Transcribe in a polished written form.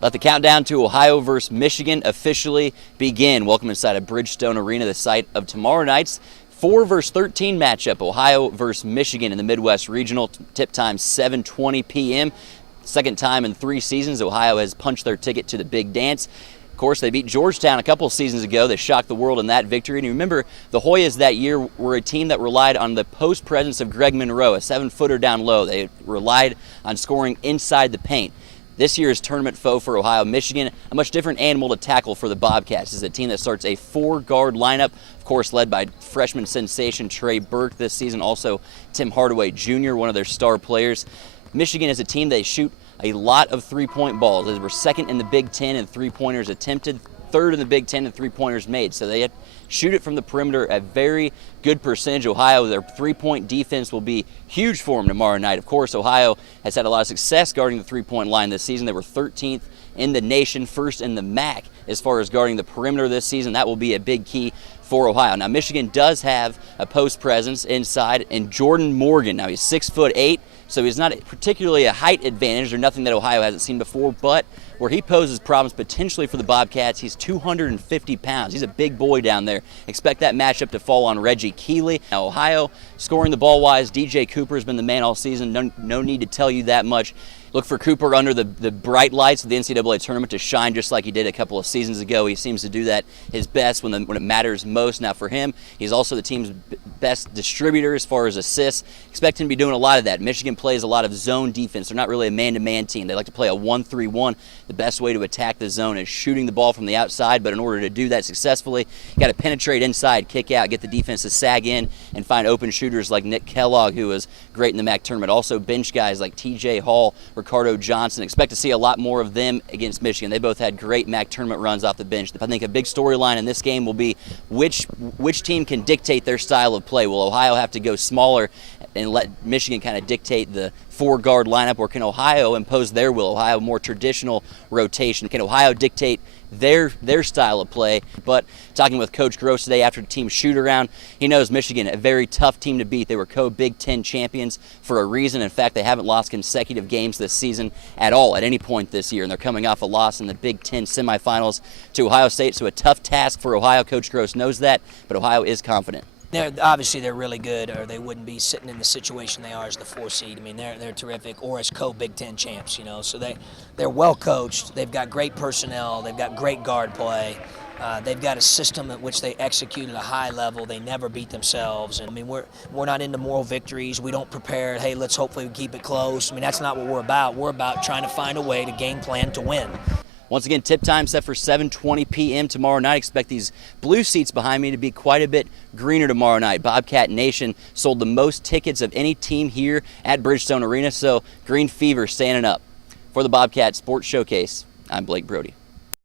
Let the countdown to Ohio versus Michigan officially begin. Welcome inside of Bridgestone Arena, the site of tomorrow night's 4 versus 13 matchup, Ohio versus Michigan in the Midwest Regional. Tip time 7:20 p.m. Second time in 3 seasons Ohio has punched their ticket to the big dance. Of course, they beat Georgetown a couple seasons ago. They shocked the world in that victory. And you remember, the Hoyas that year were a team that relied on the post presence of Greg Monroe, a 7-footer down low. They relied on scoring inside the paint. This year's tournament foe for Ohio, Michigan, a much different animal to tackle for the Bobcats. This is a team that starts a 4-guard lineup, of course led by freshman sensation Trey Burke this season, also Tim Hardaway Jr., one of their star players. Michigan is a team that shoot a lot of three-point balls. They were second in the Big Ten in three-pointers attempted, third in the Big Ten in three-pointers made. So they shoot it from the perimeter a very good percentage. Ohio, their three-point defense will be huge for them tomorrow night. Of course, Ohio has had a lot of success guarding the three-point line this season. They were 13th in the nation, first in the MAC as far as guarding the perimeter this season. That will be a big key for Ohio. Now, Michigan does have a post presence inside in Jordan Morgan. Now, he's 6'8", so he's not particularly a height advantage or nothing that Ohio hasn't seen before, but where he poses problems potentially for the Bobcats, he's 250 pounds. He's a big boy down there. Expect that matchup to fall on Reggie Keeley. Now, Ohio, scoring the ball-wise, DJ Cooper has been the man all season. No need to tell you that much. Look for Cooper under the bright lights of the NCAA Tournament to shine just like he did a couple of seasons ago. He seems to do that his best when it matters most. Now for him, he's also the team's best distributor as far as assists. Expect him to be doing a lot of that. Michigan plays a lot of zone defense. They're not really a man-to-man team. They like to play a 1-3-1. The best way to attack the zone is shooting the ball from the outside, but in order to do that successfully, you got to penetrate inside, kick out, get the defense to sag in, and find open shooters like Nick Kellogg, who was great in the MAC tournament. Also bench guys like TJ Hall, Ricardo Johnson. Expect to see a lot more of them against Michigan. They both had great MAC tournament runs off the bench. I think a big storyline in this game will be which team can dictate their style of play. Will Ohio have to go smaller and let Michigan kind of dictate the 4-guard lineup, or can Ohio impose their will? Ohio, more traditional rotation. Can Ohio dictate their style of play? But talking with Coach Gross today after the team shoot around, he knows Michigan, a very tough team to beat. They were co-Big Ten champions for a reason. In fact, they haven't lost consecutive games this season at all at any point this year, and they're coming off a loss in the Big Ten semifinals to Ohio State. So a tough task for Ohio. Coach Gross knows that, but Ohio is confident. Obviously, they're really good, or they wouldn't be sitting in the situation they are as the 4 seed. I mean, they're terrific, or as co-Big Ten champs, you know. So they're well coached. They've got great personnel. They've got great guard play. They've got a system at which they execute at a high level. They never beat themselves. And I mean, we're not into moral victories. We don't prepare, hey, let's hopefully keep it close. I mean, that's not what we're about. We're about trying to find a way to game plan to win. Once again, tip time set for 7:20 p.m. tomorrow night. Expect these blue seats behind me to be quite a bit greener tomorrow night. Bobcat Nation sold the most tickets of any team here at Bridgestone Arena, so Green Fever standing up. For the Bobcat Sports Showcase, I'm Blake Brodie.